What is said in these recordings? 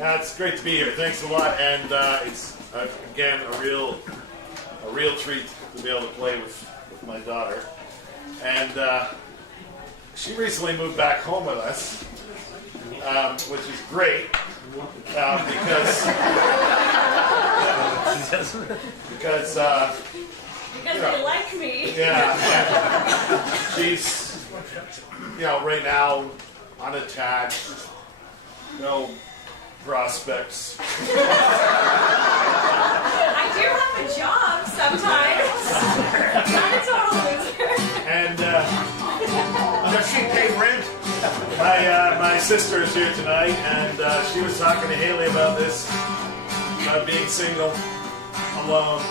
It's great to be here. Thanks a lot, and it's again a real treat to be able to play with my daughter. And she recently moved back home with us, which is great because they like me. Yeah, she's right now unattached, no prospects. I do have a job sometimes. Not a total loser. And Does she pay rent? my sister is here tonight, and she was talking to Haley about this, about being single, alone,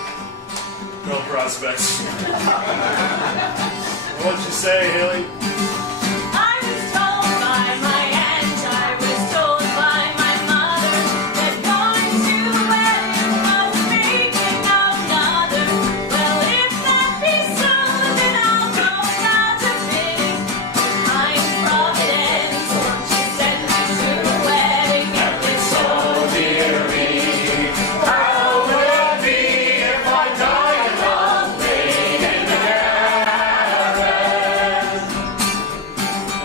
no prospects. What'd you say, Haley? I was told by my aunt, I was told by my mother, that going to a wedding was making another. Well, if that be so, then I'll go out to bid. I'm Providence, won't you send me to a wedding? If it's so dear me, how will it be if I die and all laid in the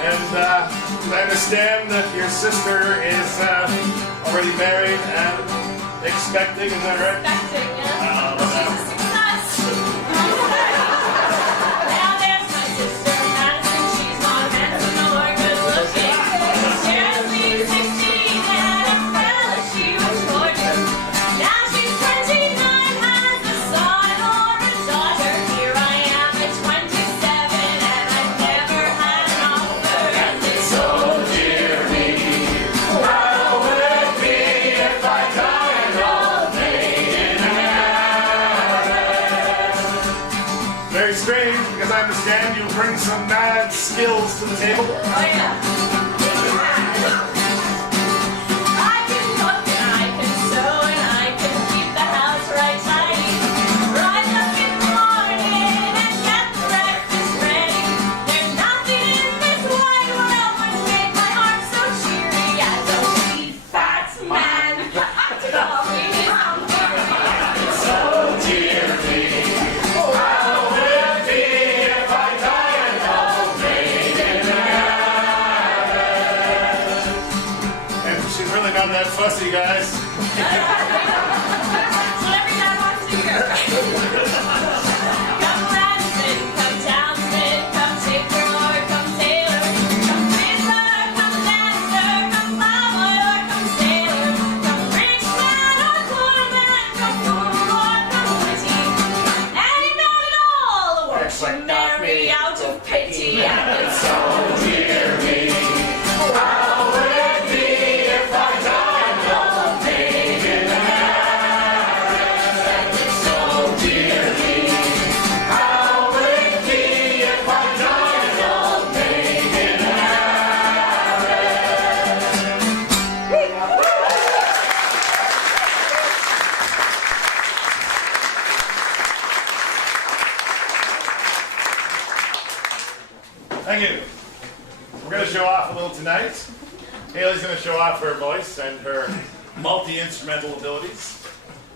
And I understand that your sister is already married and expecting, is that right? expecting, yeah. Well, She's a success. Now there's my sister Madison. She's not handsome nor good looking. Shares me 16 and a fella she was courting. Now she's 29, has a son or a daughter. Here I am at 27 and I've never had an offer. And it's so dear me. How will it be if I die and all made in very strange, because I understand you bring some mad skills to the table. Oh yeah. I can cook and I can sew and I can keep the house right tidy. Rise up in the morning and get the breakfast ready. There's nothing in this wide world would make my heart so cheery as a wee fat man to call me his uncle. So dear me, how will it be if I die and all made in And she's really not that fussy, guys. Whatever that wants to hear. Come Radisson, come Townsend, come Taylor or come Taylor. Come Fiddler, come Lannister, come Plowboy or come Sailor. Come Richman or Corman, come Fool or come Witty. Any man at all, or Looks like marry Doc out of pity. And it's so dear me. how will it be if I die and all made in And it's so dear me. How will it be if I die and all made in Thank you. We're going to show off a little tonight. Haley's going to show off her voice and her multi-instrumental abilities.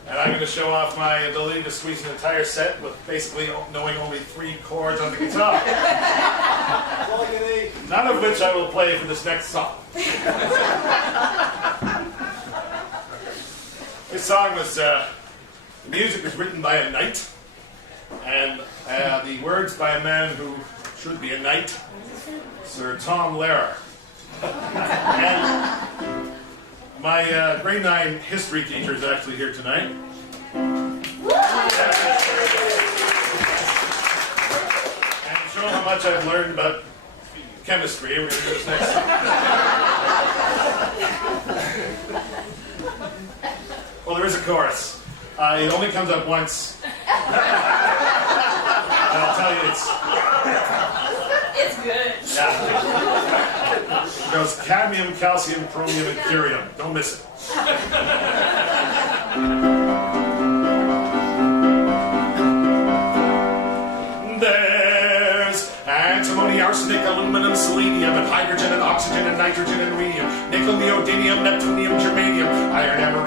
And I'm going to show off my ability to squeeze an entire set with basically knowing only 3 chords on the guitar. None of which I will play for this next song. This song was, the music was written by a knight, and the words by a man who should be a knight, Sir Tom Lehrer. And my grade 9 history teacher is actually here tonight. And show how much I've learned about chemistry. We're going to do this next song. Well, there is a chorus. It only comes up once. And I'll tell you, It's good. yeah. It goes cadmium, calcium, chromium, and curium. Don't miss it. There's antimony, arsenic, aluminum, selenium, and hydrogen, and oxygen, and nitrogen, and rhenium, nickel, neodymium, neptunium, germanium,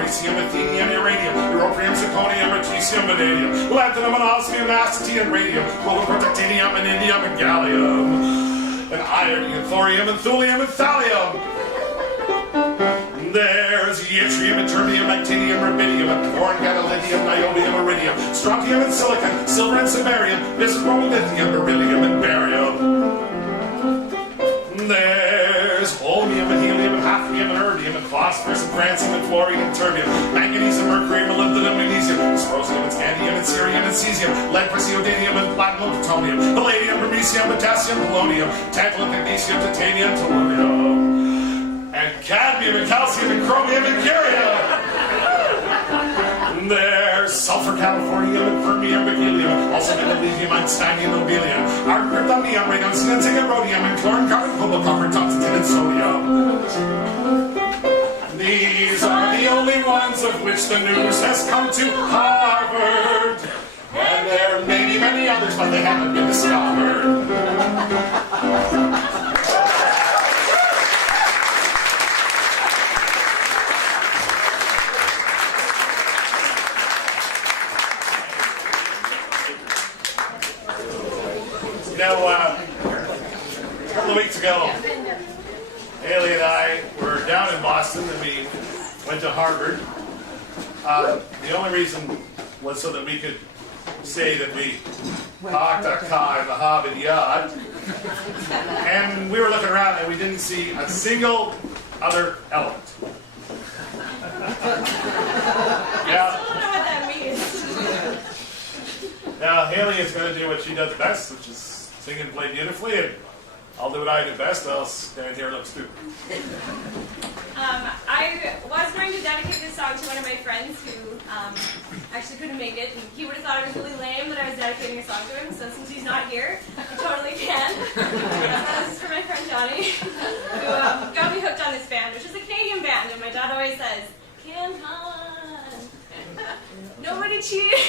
americium, athenium, uranium, europium, zirconium, lutetium, vanadium, lanthanum, and osmium, acetine, radium, molybdenum, and indium, and gallium, and iron, and thorium, and thulium, and thallium. There's yttrium, and terbium, actinium, rubidium, and boron, gadolinium, niobium, iridium, strontium, and silicon, silver, and samarium, bismuth, lithium, beryllium, and barium. There's holmium, and helium, and hafnium, and erbium, and phosphorus, and francium, and fluorine, and terbium, manganese, and mercury, and molybdenum, magnesium, dysprosium, and scandium, and cerium, and cesium, lead, praseodymium, and platinum, plutonium, palladium, bermecium, potassium, polonium, tantalum, magnesium, titanium, tellurium, and cadmium, and calcium, and chromium, and curium. There's sulfur, californium, and fermium, beryllium, also gadolinium, einsteinium, nobelium, iron, krypton, neon, radon, xenon, zinc, and rhodium, and chlorine, carbon, cobalt, copper, tungsten, and sodium. These are the only ones of which the news has come to Harvard. And there may be many others, but they haven't been discovered. You know, a couple of weeks ago, Haley and I were down in Boston and we went to Harvard. The only reason was so that we could say that we parked our car in the Harvard yard. And we were looking around and we didn't see a single other element. Yeah. I don't know what that means. Now, Haley is going to do what she does best, which is sing and play beautifully, and I'll do what I do best. I'll stand here and look stupid. I was going to dedicate this song to one of my friends who actually couldn't make it, and he would have thought it was really lame that I was dedicating a song to him, so since he's not here, I totally can. This is for my friend Johnny, who got me hooked on this band, which is a Canadian band, and my dad always says, "Come on, nobody cheated."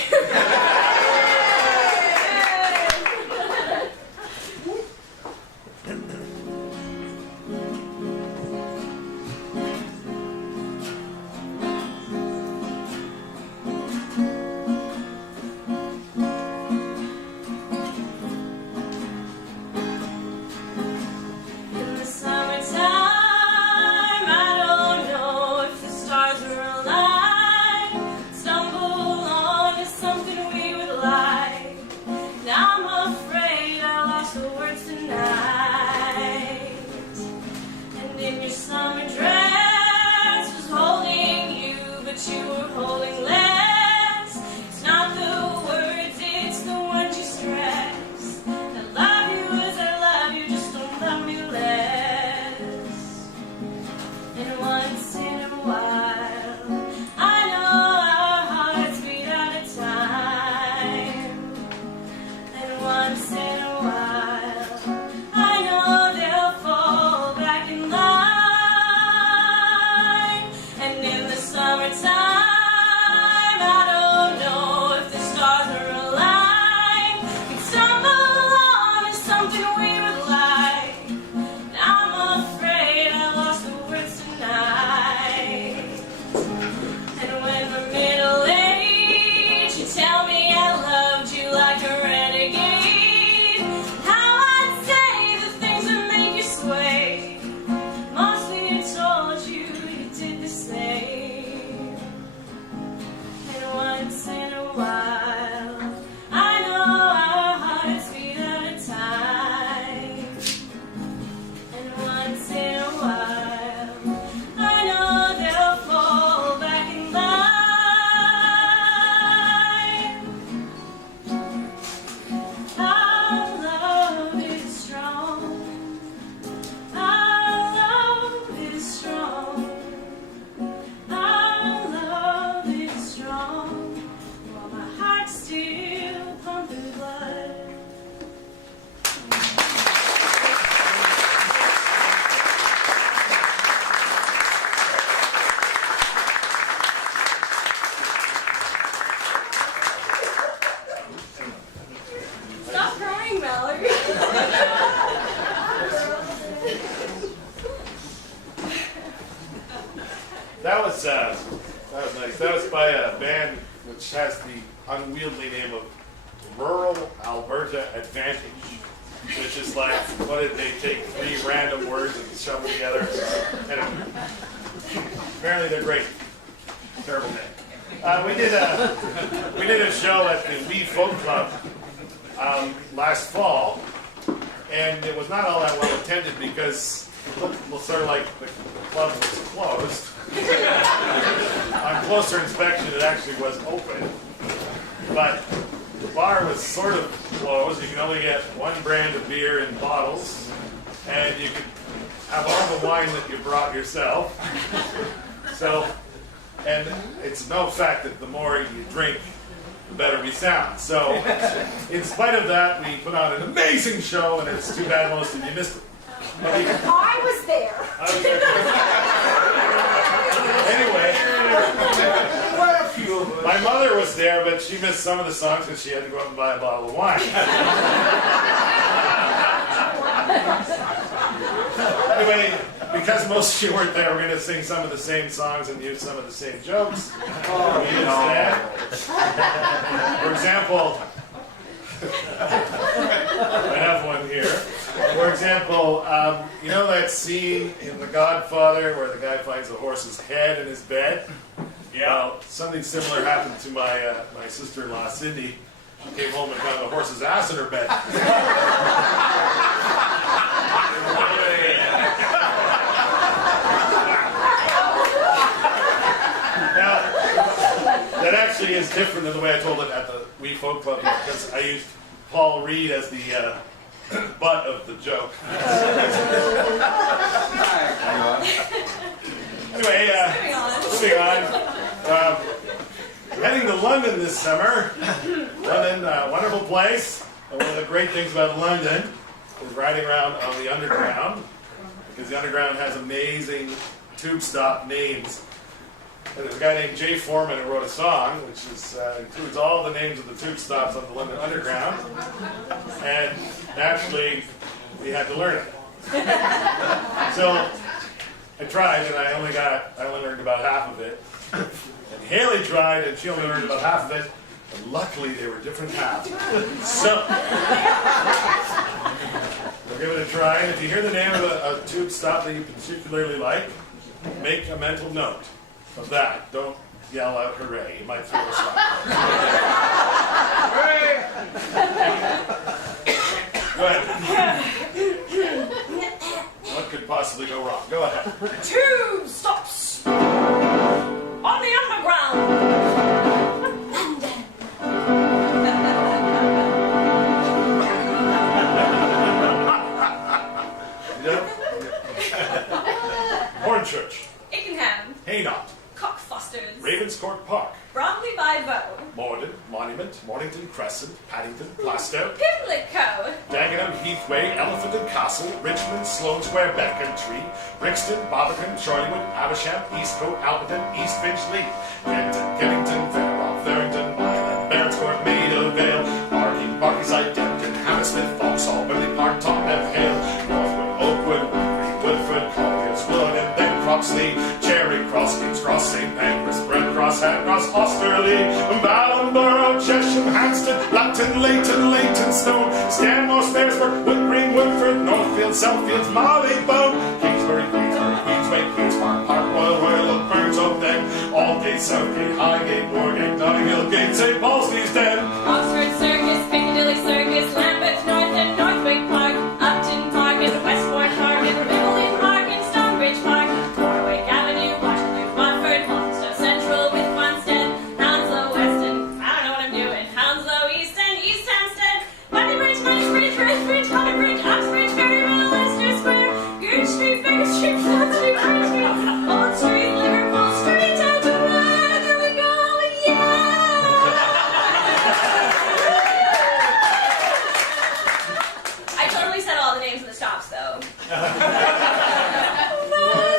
That was nice. That was by a band which has the unwieldy name of Rural Alberta Advantage. Which is like, what did they take 3 random words and shove them together? Anyway, apparently they're great. Terrible name. We did a show at the Wee Folk Club last fall, and it was not all that well attended because it looked sort of like the club was closed. On closer inspection, it actually was open, but the bar was sort of closed. You can only get 1 brand of beer in bottles, and you could have all the wine that you brought yourself. So, and it's no fact that the more you drink, the better we sound. So, in spite of that, we put on an amazing show, and it's too bad most of you missed it. I was there. Anyway, my mother was there, but she missed some of the songs because she had to go out and buy a bottle of wine. Anyway, because most of you weren't there, we're going to sing some of the same songs and use some of the same jokes. For example, I have one here. For example, you know that scene in The Godfather where the guy finds a horse's head in his bed? Yeah. Well, something similar happened to my sister-in-law, Cindy. She came home and found a horse's ass in her bed. Now, that actually is different than the way I told it at the Wee Folk Club because I used Paul Reed as the butt of the joke. Anyway, moving on. Heading to London this summer. London, wonderful place. And one of the great things about London is riding around on the Underground, because the Underground has amazing tube stop names. And there's a guy named Jay Foreman who wrote a song, which includes all the names of the tube stops on the London Underground. And naturally, we had to learn it. So I tried, and I only learned about half of it. And Haley tried, and she only learned about half of it. And luckily, they were different halves. So we'll give it a try. And if you hear the name of a tube stop that you particularly like, make a mental note of that. Don't yell out hooray. You might throw us off. Go ahead. What could possibly go wrong? Go ahead. Tube stops on the Underground. London. Hornchurch. Ickenham. Hainault. Cockfosters. Ravenscourt Park. Bromley by Bow. Morden, Monument, Mornington Crescent, Paddington, Plaistow, Pimlico. Dagenham, Heathway, Elephant and Castle, Richmond, Sloane Square, Beaconsfield, Brixton, Barbican, Chorleywood, Abersham, Eastcote, Alberton, East Finchley, Kenton, Kennington, Fairwell, Farringdon, Myland, Baronscourt, Maida Vale, Barkyside, Dempton, Hammersmith, Vauxhall, Wembley Park, Tottenham Hale, Northwood, Oakwood, Woodbury, Woodford, Collier's Wood, and then Croxley, Charing Cross, King's Cross, St. Pancras, Brent Cross, Hatcross, Austerley, Ballinborough, Chesham, Hampstead, Lupton, Leighton, Stone, Stanmore, Sparesburg, Wood Green, Woodford, Northfield, Southfields, Marylebone, Kingsbury, Queensway, Queens Park, Royal, Oak, Burns, Oakden, Aldgate, Southgate, Highgate, Moorgate, Notting Gate, St. Paul's, Dead. Oxford Circus, Piccadilly Circus, Lambeth North and Northwick Park, Upton Park and Westbourne Park and Rivoli Park and Stonebridge Park, Warwick Avenue, Waterloo, Watford, Longstow Central with Wanstead, Hounslow Weston, I don't know what I'm doing, Hounslow Easton, East Hampstead, Bridge, Bridge, Connor Bridge, Oxbridge, Ferryville, Leicester Square, Goodge Street, Baker Street, Flat Street, High Street, Old Street, Liverpool Street, Townsend, there we go, yeah! I totally said all the names of the stops, though.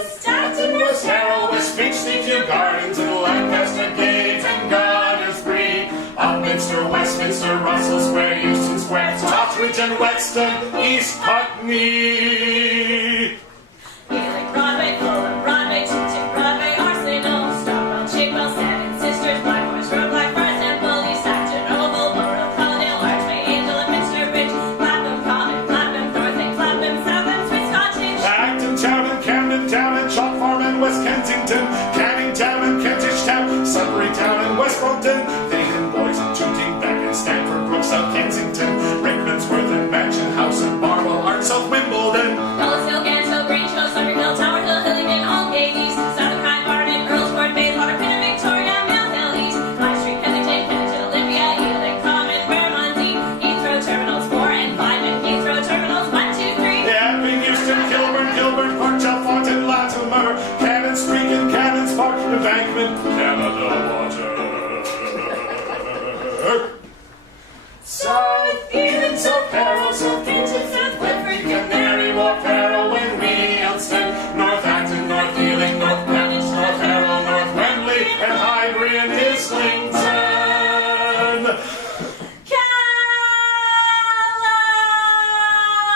Stanton, West Harrow, West Finchley, Kew Gardens, and Lancaster Gate, and Goddard's Green, Upminster, Westminster, Russell Square, Euston Square, Stockbridge and Wexton, East Putney. Ealing Broadway, Fulham Broadway, Chipton Broadway, Arsenal, Stockwell, Chigwell, embankment, Canada water. South feelings of peril, so Vincent, South Whitford, Canary, North Peril, when we outspent North Acton, North Ealing, North Greenwich, North Harrow, North Wembley, and Highbury and Islington.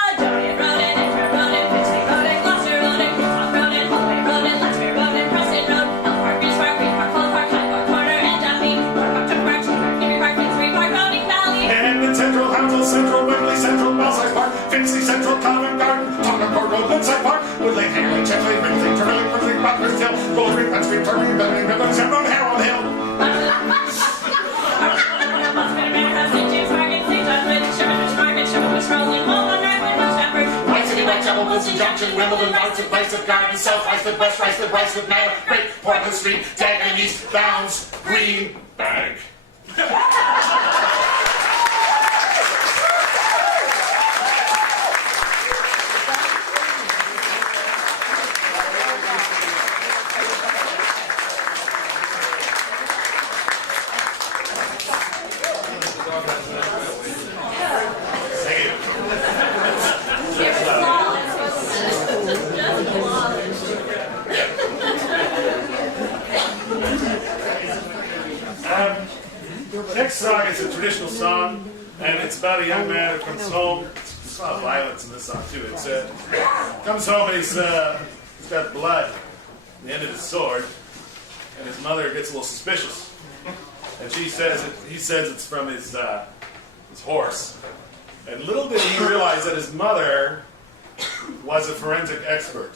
Caledonia Road and Edinburgh Road and Finchley Road and Gloucester Road and Greenock Road and Holloway Road and Lansbury Road and Preston Road, Elk Park, Green Park, Green Park, Hull Park, Hyde Park, Corner and Daphne, Park Park, Chuck Park, Newry Park, Finsbury Park, Roading Valley. And in Central, Hounslow Central, Wembley Central, Belsize Park, Finchley Central, Covent Garden, Tottenham Court Road, Woodside Park, Woodley, Hanley, Chesley, Ringley, Turley, Pursley, Butler's Hill, Gold Green, Punch Green, Turley, Beverly, Midlands, and Road, Harold Hill. Whitechapel, Wilson Junction, Wimbledon, Barnsley, Blystead Gardens, South Iceland, West Iceland, Westwood, Manor, Great Portland Street, Dagenham East, Downs, Green Bank. Next song is a traditional song, and it's about a young man who comes home. There's a lot of violence in this song too. It's comes home and he's got blood on the end of his sword, and his mother gets a little suspicious, and he says it's from his horse. And little did he realize that his mother was a forensic expert,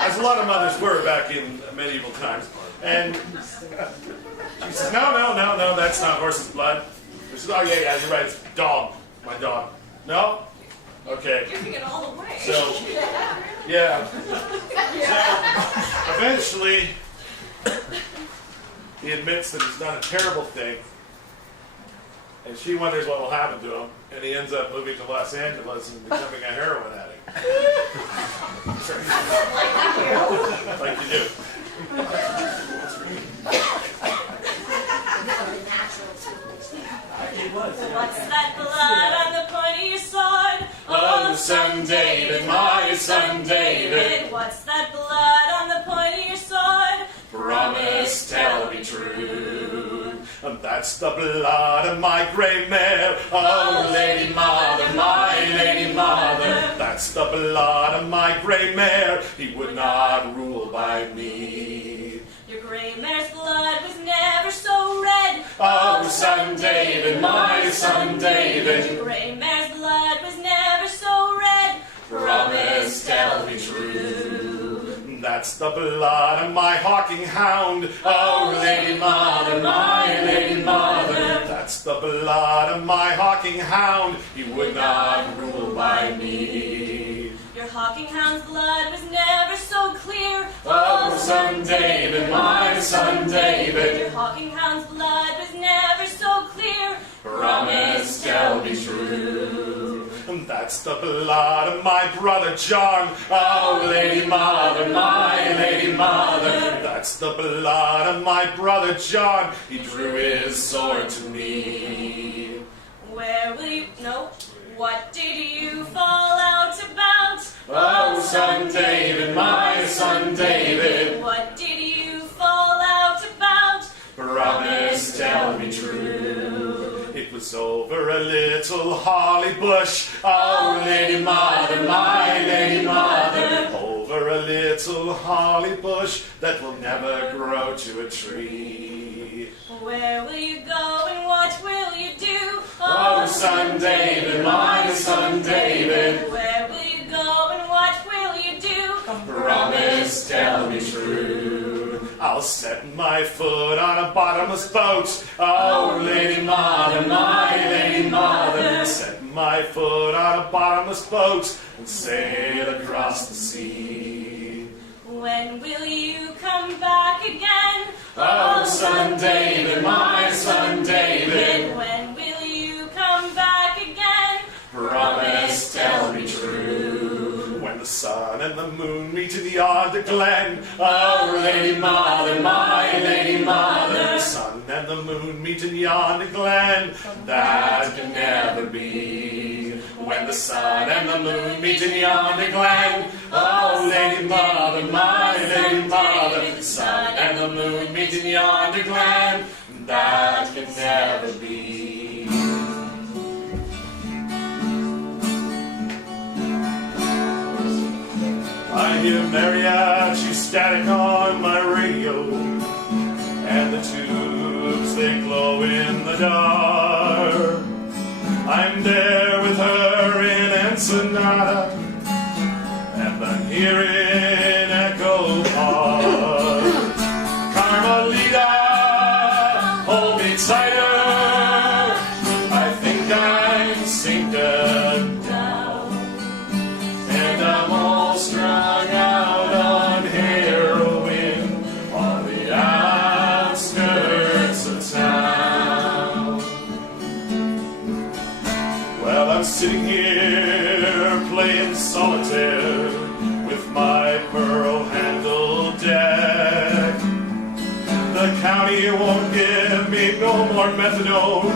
as a lot of mothers were back in medieval times. And she says, no, that's not horse's blood. She says, oh, yeah, you're right, it's dog, my dog. No? Okay. Giving it all away. So, yeah. So, eventually, he admits that he's done a terrible thing, and she wonders what will happen to him, and he ends up moving to Los Angeles and becoming a heroin addict. Like you do. What's that blood on the point of your sword? Oh, son David, my son David. What's that blood on the point of your sword? Promise, tell me true. That's the blood of my grey mare. Oh, lady mother, my lady mother. That's the blood of my grey mare. He would not rule by me. Your grey mare's blood was never so red. Oh, son David, my son David. Your grey mare's blood was never so red. Promise, tell me true. That's the blood of my hawking hound. Oh, lady mother, my lady mother. That's the blood of my hawking hound. He would not rule by me. Your hawking hound's blood was never so clear. Oh, son David, my son David. Your hawking hound's blood was never so clear. Promise, tell me true. That's the blood of my brother John. Oh, lady mother, my lady mother. That's the blood of my brother John. He drew his sword to me. Where will you... No. What did you fall out about? Oh, son David, my son David. What did you fall out about? Promise, tell me true. It was over a little holly bush. Oh, lady mother, my lady mother. Over a little holly bush that will never grow to a tree. Where will you go and what will you do? Oh, son David, my son David. Where will you go and what will you do? Promise, tell me true. I'll set my foot on a bottomless boat. Oh, lady mother, my lady mother. Set my foot on a bottomless boat and sail across the sea. When will you come back again? Oh, son David, my son David. When will you come back again? Promise, tell me true. When the sun and the moon meet in yonder glen. Oh, Lady Mother, my Lady Mother. The sun and the moon meet in yonder glen. That can never be. When the sun and the moon meet in yonder glen. Oh, Lady Mother, my Lady Mother. The sun and the moon meet in yonder glen. That can never be. I hear mariachi static on my radio, and the tubes, they glow in the dark. I'm there with her in Ensenada, and I'm here in Echo Park. Carmelita, hold me tighter, I think I'm sinking down, and I'm all strung out on heroin on the outskirts of town. Well, I'm sitting here playing solitaire with my pearl-handled deck. The county won't give me no more methadone,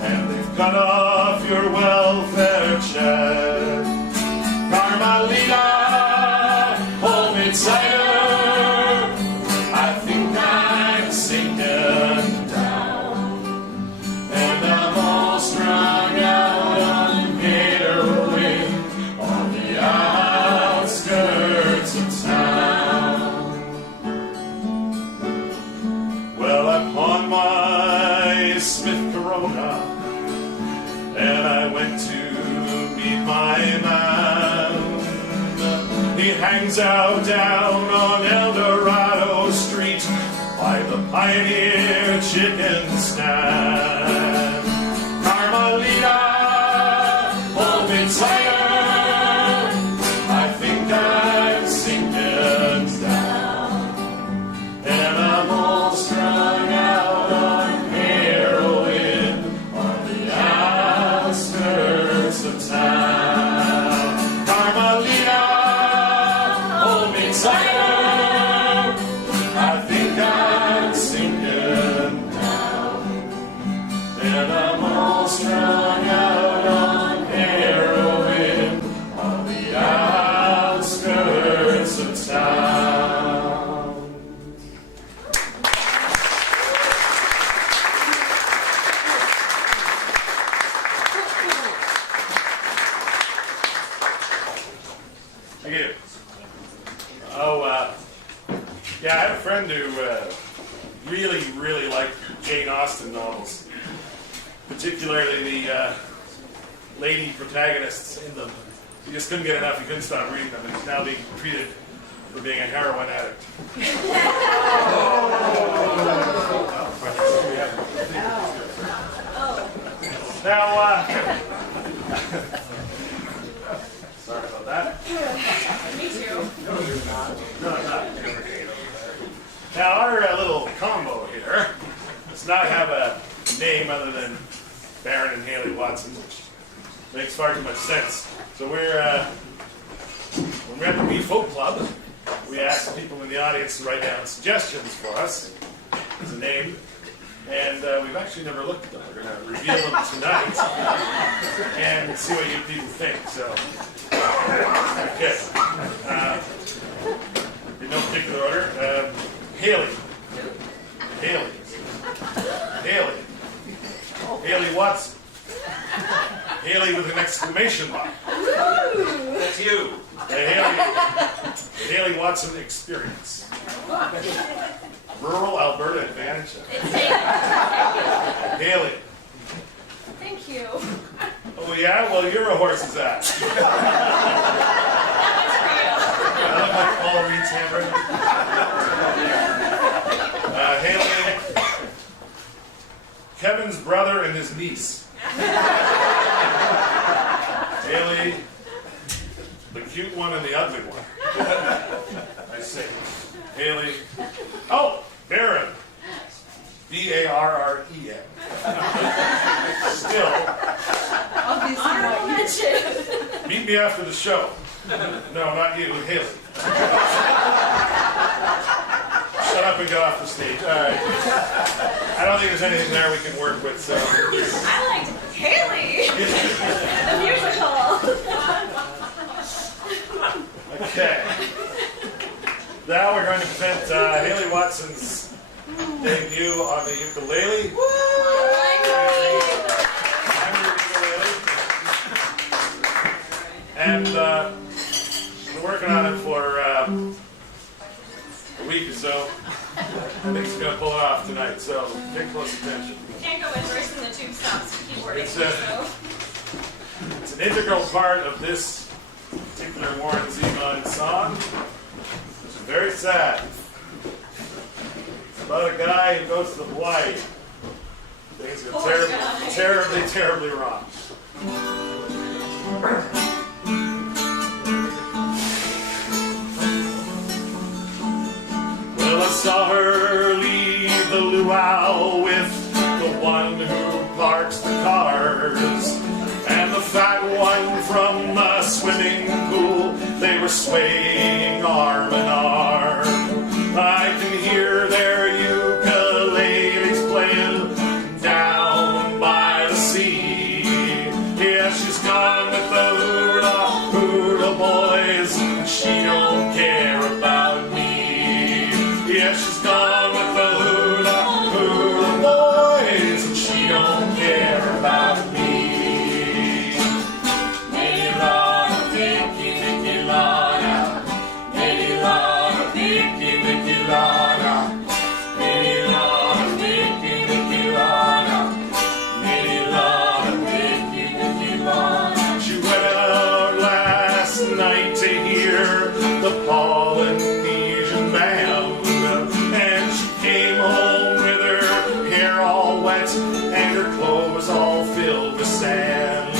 and they've cut off your welfare check. Carmelita, hold me tighter, I think I'm sinking down, and I'm all strung out on heroin on the outskirts of town. Well, I pawned my Smith Corona, and I went to meet my man. He hangs out down on El Dorado Street by the Pioneer Chicken Stand. Carmelita, hold me tighter, I think I'm sinking down, and I'm all strung out on heroin on the outskirts of town. Carmelita, hold me tighter, I think I'm sinking down, and I'm all strung out on heroin on the outskirts of town. Thank you. Yeah, I had a friend who really liked Jane Austen novels, particularly the lady protagonists in them. He just couldn't get enough, he couldn't stop reading them, and he's now being treated for being a heroin addict. Now, sorry about that. Me too. No, I'm not. Now, our little combo here does not have a name other than Baron and Haley Watson, which makes far too much sense. So when we're at the Wee Folk Club, we ask people in the audience to write down suggestions for us as a name, and we've actually never looked at them. We're going to reveal them tonight and see what you people think. So, okay. In no particular order. Haley. Haley. Haley. Haley Watson. Haley with an exclamation mark. That's you. Haley Watson experience. Rural Alberta advantage. Haley. Thank you. Oh yeah? Well, you're a horse's ass. I look like Paul Reed's handwriting. Haley, Kevin's brother and his niece. Haley, the cute one and the ugly one. I see. Haley. Oh, Baron. B-A-R-R-E-N. Still. Honorable mention. Meet me after the show. No, not you, Haley. Shut up and get off the stage. All right. I don't think there's anything there we can work with, so. I liked Haley, the musical. Okay. Now we're going to present Haley Watson's debut on the ukulele. And been working on it for a week or so. I think he's going to pull it off tonight, so pay close attention. Can't go inverse in the tube stops keyboarding. It's an integral part of this particular Warren Zevon song, which is very sad. It's about a guy who goes to Hawaii. Things go terribly, terribly wrong. Well, I saw her leave the luau with the one who parks the cars and the fat one from the swimming pool. They were swaying arm in arm. I can hear their ukuleles playing down by the sea. Yeah, she's gone with the hula hula boys. She don't care about me. Yeah, she's gone with the hula hula boys, and she don't care about me. Lady Lana, Vicky, Vicky Lana. Lady Lana, Vicky, Vicky Lana. Lady Lana, Vicky, Vicky Lana. Lady Lana, Vicky, Vicky Lana. She went out last night to hear the Polynesian band. And she came home with her hair all wet and her clothes all filled with sand.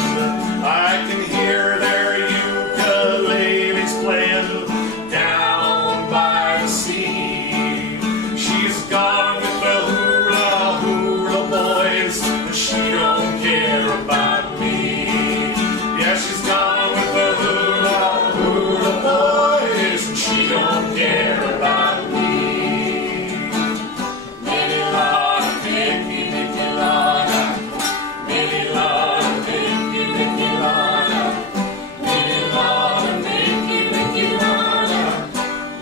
I can hear their ukuleles playing down by the sea. She's gone with the hula hula boys, and she don't care about me. Yeah, she's gone with the hula hula boys, and she don't care about me. Lady Lana, Vicky, Vicky Lana. Lady Lana, Vicky, Vicky Lana. Lady Lana, Vicky, Vicky Lana.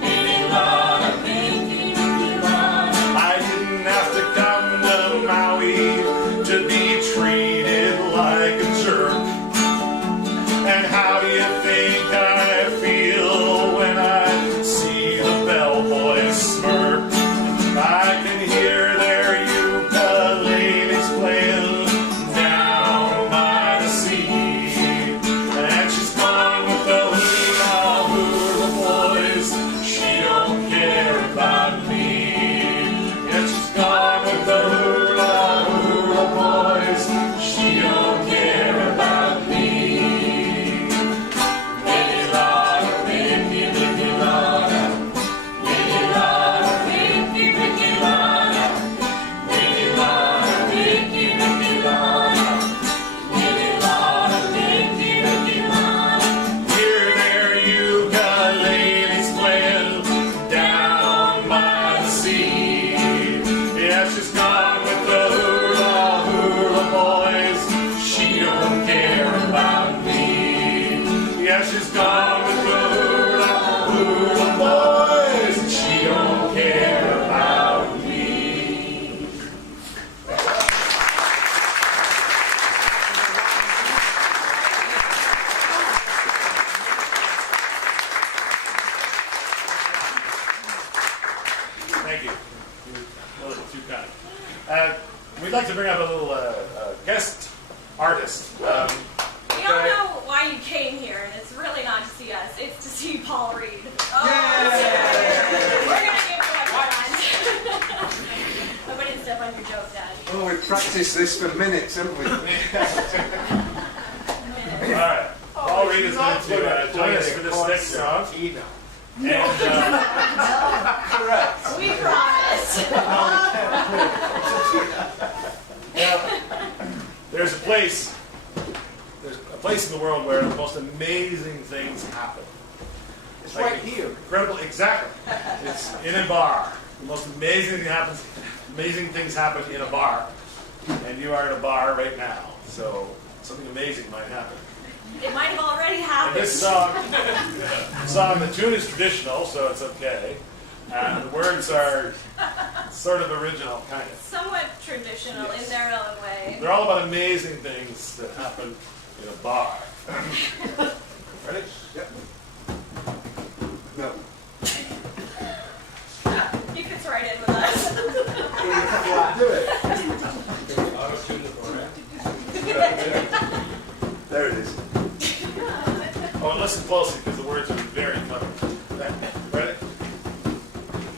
Lady Lana, Vicky, Vicky Lana. I didn't have to come to Maui to be treated like a jerk. And how do you think I feel when I see the bellboys smirk? I can hear their ukuleles playing down by the sea. And she's gone with the hula hula boys. She don't care about me. Yeah, she's gone with the hula hula boys. She don't care about me. Lady Lana, Vicky, Vicky Lana. Lady Lana, Vicky, Vicky Lana. Lady Lana, Vicky, Vicky Lana. Lady Lana, Vicky, Vicky Lana. Hear their ukuleles playing down by the sea. Yeah, she's gone with the hula hula boys. She don't care about me. Yeah, she's gone with the hula hula boys, and she don't care about me. Thank you. A little too kind. We'd like to bring up a little guest artist. We all know why you came here, and it's really not to see us. It's to see Paul Reed. Oh, we're going to give him a round. Hope I didn't step on your joke, Dad. Oh, we've practiced this for minutes, haven't we? All right. Paul Reed is going to join us for this next song. And Correct. We promise. now, there's a place place in the world where the most amazing things happen. It's Like right here. Incredible, exactly. It's in a bar. The most amazing thing happens. Amazing things happen in a bar, and you are in a bar right now. So something amazing might happen. It might have already And happened. this song, the tune is traditional, so it's okay. And the words are sort of original, kind of. Somewhat traditional in their own way. They're all about amazing things that happen in a bar. Ready? Yep. No. He fits right in with us. Do it. There it is. Oh, and listen closely because the words are very clever. Ready?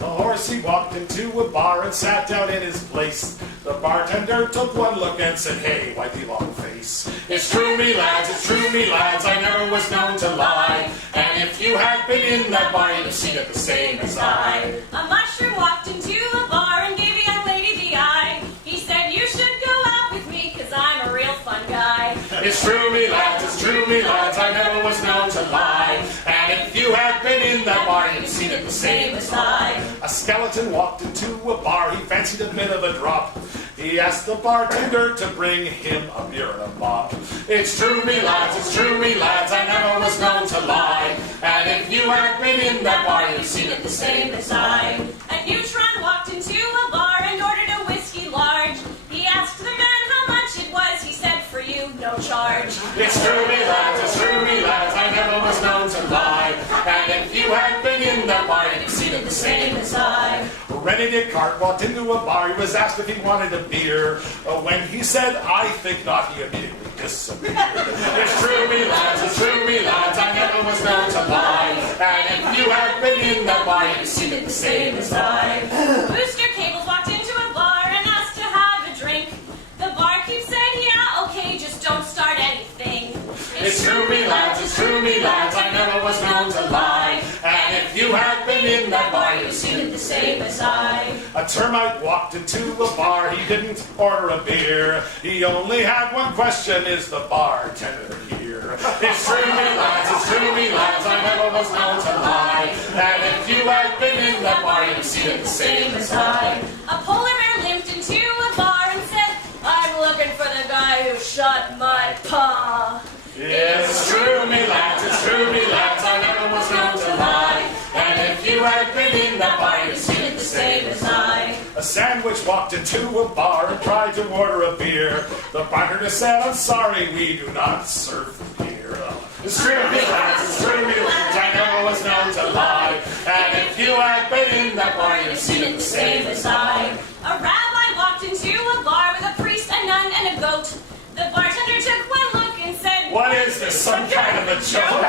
A horsey walked into a bar and sat down in his place. The bartender took one look and said, "Hey, wipey long face. It's true me lads, it's true me lads, I never was known to lie. And if you had been in that bar, you'd have seen it the same as I." A mushroom walked into a bar and gave a young lady the eye. He said, "You should go out with me, 'cause I'm a real fun guy." It's true me lads, it's true me lads, I never was known to lie. And if you had been in that bar, you'd have seen it the same as I. A skeleton walked into a bar, he fancied a bit of a drop. He asked the bartender to bring him a beer and a mop. It's true me lads, it's true me lads, I never was known to lie. And if you had been in that bar, you'd have seen it the same as I. A neutron walked into a bar and ordered a whiskey large. He asked the man how much it was. He said, "For you, no charge." It's true me lads, it's true me lads, I never was known to lie. And if you had been in that bar, you'd have seen it the same as I. Rennie Descartes walked into a bar, he was asked if he wanted a beer. When he said, "I think not," he immediately disappeared. It's true me lads, it's true me lads, I never was known to lie. And if you had been in that bar, you'd have seen it the same as I. Booster Cables walked into a bar and asked to have a drink. The barkeep said, "Yeah, okay, just don't start anything." It's true me lads, it's true me lads, I never was known to lie. And if you had been in that bar, you'd have seen it the same as I. A termite walked into a bar, he didn't order a beer. He only had one question, "Is the bartender here?" It's true me lads, it's true me lads, I never was known to lie. And if you had been in that bar, you'd have seen it the same as I. A polar bear limped into a bar and said, "I'm looking for the guy who shot my paw." It's true me lads, it's true me lads, I never was known to lie. And if you had been in that bar, you'd have seen it the same as I. A sandwich walked into a bar and tried to order a beer. The bartender said, "I'm sorry, we do not serve beer." It's true me lads, it's true me lads, I never was known to lie. And if you had been in that bar, you'd have seen it the same as I. A rabbi walked into a bar with a priest, a nun, and a goat. The bartender took one look and said, What is this, some kind of a joke?